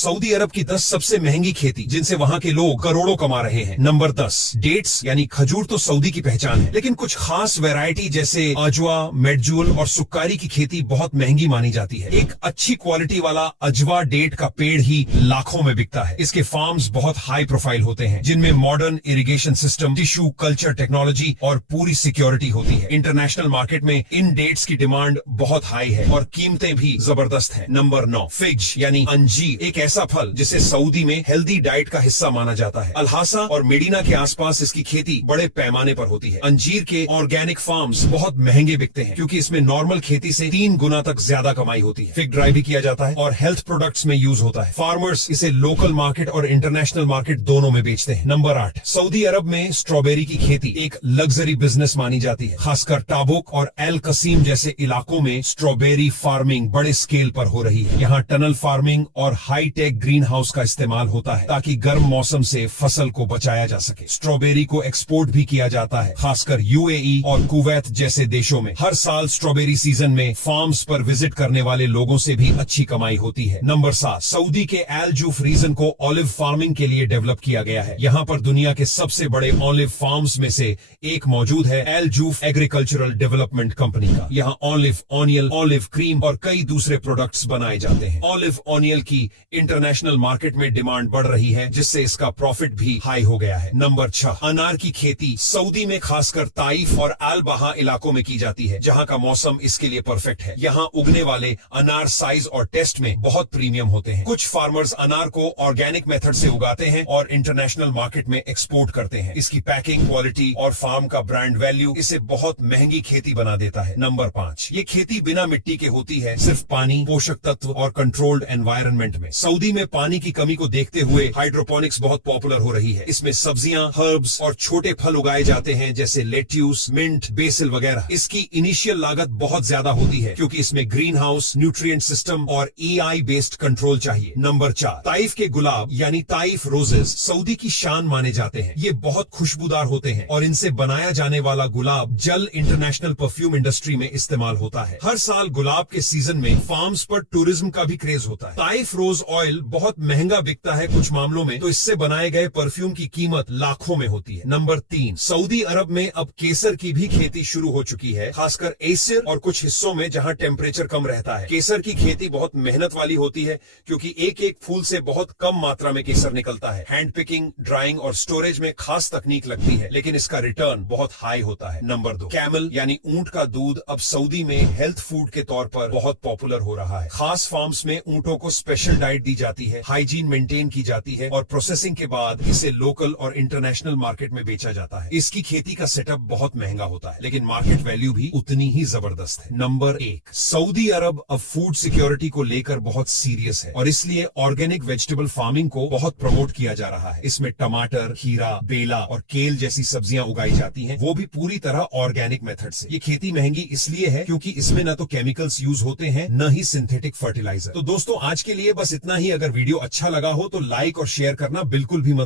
Saudi अरब की 10 सबसे महंगी खेती जिनसे वहाँ के लोग करोड़ों कमा रहे हैं। नंबर 10, डेट्स यानी खजूर तो सऊदी की पहचान है, लेकिन कुछ खास वैरायटी जैसे अजवा, मेडजूल और सुक्कारी की खेती बहुत महंगी मानी जाती है। एक अच्छी क्वालिटी वाला अजवा डेट का पेड़ ही लाखों में बिकता है। इसके फार्म्स बहुत हाई प्रोफाइल होते हैं, जिनमें modern irrigation system, tissue culture technology और पूरी सिक्योरिटी होती है। इंटरनेशनल मार्केट में इन डेट्स की डिमांड बहुत हाई है और कीमतें भी जबरदस्त है। नंबर 9, फिग यानी अंजीर, एक ऐसा फल जिसे सऊदी में हेल्दी डाइट का हिस्सा माना जाता है। अल्हासा और मेडिना के आसपास इसकी खेती बड़े पैमाने पर होती है। अंजीर के ऑर्गेनिक फार्म्स बहुत महंगे बिकते हैं क्योंकि इसमें नॉर्मल खेती से 3 गुना तक ज्यादा कमाई होती है। फिग ड्राई भी किया जाता है और हेल्थ प्रोडक्ट्स में यूज होता है। फार्मर्स इसे लोकल मार्केट और इंटरनेशनल मार्केट दोनों में बेचते हैं। नंबर 8, सऊदी अरब में स्ट्रॉबेरी की खेती एक लग्जरी बिजनेस मानी जाती है। खासकर टाबुक और एल कसीम जैसे इलाकों में स्ट्रॉबेरी फार्मिंग बड़े स्केल पर हो रही है। यहाँ टनल फार्मिंग और हाई टेक ग्रीन हाउस का इस्तेमाल होता है ताकि गर्म मौसम से फसल को बचाया जा सके। स्ट्रॉबेरी को एक्सपोर्ट भी किया जाता है, खासकर यूएई और कुवैत जैसे देशों में। हर साल स्ट्रॉबेरी सीजन में फार्म्स पर विजिट करने वाले लोगों से भी अच्छी कमाई होती है। नंबर 7, सऊदी के एल जूफ रीजन को ऑलिव फार्मिंग के लिए डेवलप किया गया है। यहाँ पर दुनिया के सबसे बड़े ऑलिव फार्म्स में से एक मौजूद है, एल जूफ एग्रीकल्चरल डेवलपमेंट कंपनी का। यहाँ ऑलिव ऑनियल, ऑलिव क्रीम और कई दूसरे प्रोडक्ट्स बनाए जाते हैं। ऑलिव ऑनियल की इंटरनेशनल मार्केट में डिमांड बढ़ रही है, जिससे इसका प्रॉफिट भी हाई हो गया है। नंबर 6, अनार की खेती सऊदी में खासकर ताइफ और अल बहा इलाकों में की जाती है, जहाँ का मौसम इसके लिए परफेक्ट है। यहाँ उगने वाले अनार साइज और टेस्ट में बहुत प्रीमियम होते हैं। कुछ फार्मर्स अनार को ऑर्गेनिक मेथड से उगाते हैं और इंटरनेशनल मार्केट में एक्सपोर्ट करते हैं। इसकी पैकिंग, क्वालिटी और फार्म का ब्रांड वैल्यू इसे बहुत महंगी खेती बना देता है। नंबर 5, ये खेती बिना मिट्टी के होती है, सिर्फ पानी, पोषक तत्व और कंट्रोल्ड एनवायरनमेंट में। सऊदी में पानी की कमी को देखते हुए हाइड्रोपोनिक्स बहुत पॉपुलर हो रही है। इसमें सब्जियां, हर्ब्स और छोटे फल उगाए जाते हैं जैसे लेट्यूस, मिंट, बेसिल वगैरह। इसकी इनिशियल लागत बहुत ज्यादा होती है क्योंकि इसमें ग्रीन हाउस, न्यूट्रिएंट सिस्टम और एआई बेस्ड कंट्रोल चाहिए। नंबर 4, ताइफ के गुलाब यानी ताइफ रोजेस सऊदी की शान माने जाते हैं। ये बहुत खुशबूदार होते हैं और इनसे बनाया जाने वाला गुलाब जल इंटरनेशनल परफ्यूम इंडस्ट्री में इस्तेमाल होता है। हर साल गुलाब के सीजन में फार्म्स पर टूरिज्म का भी क्रेज होता है। ताइफ रोज ऑयल बहुत महंगा बिकता है कुछ मामलों में, तो इससे बनाए गए परफ्यूम की कीमत लाखों में होती है। नंबर 3, सऊदी अरब में अब केसर की भी खेती शुरू हो चुकी है, खासकर एसिर और कुछ हिस्सों में जहां टेम्परेचर कम रहता है। केसर की खेती बहुत मेहनत वाली होती है क्योंकि एक एक फूल से बहुत कम मात्रा में केसर निकलता है। हैंड पिकिंग, ड्राइंग और स्टोरेज में खास तकनीक लगती है, लेकिन इसका रिटर्न बहुत हाई होता है। नंबर 2, कैमल यानी ऊंट का दूध अब सऊदी में हेल्थ फूड के तौर पर बहुत पॉपुलर हो रहा है। खास फार्म्स में ऊंटों को स्पेशल डाइट दी जाती है, हाइजीन मेंटेन की जाती है और प्रोसेसिंग के बाद इसे लोकल और इंटरनेशनल मार्केट में बेचा जाता है। इसकी खेती का सेटअप बहुत महंगा होता है, लेकिन मार्केट वैल्यू भी उतनी ही जबरदस्त है। नंबर 1, सऊदी अरब अब फूड सिक्योरिटी को लेकर बहुत सीरियस है और इसलिए ऑर्गेनिक वेजिटेबल फार्मिंग को बहुत प्रमोट किया जा रहा है। इसमें टमाटर, खीरा, बेला और केल जैसी सब्जियां उगाई जाती हैं, वो भी पूरी तरह ऑर्गेनिक मेथड से। ये खेती महंगी इसलिए है क्योंकि इसमें न तो केमिकल्स यूज होते हैं, न ही सिंथेटिक फर्टिलाइजर। तो दोस्तों, आज के लिए बस इतना ही। अगर वीडियो अच्छा लगा हो तो लाइक और शेयर करना बिल्कुल भी मत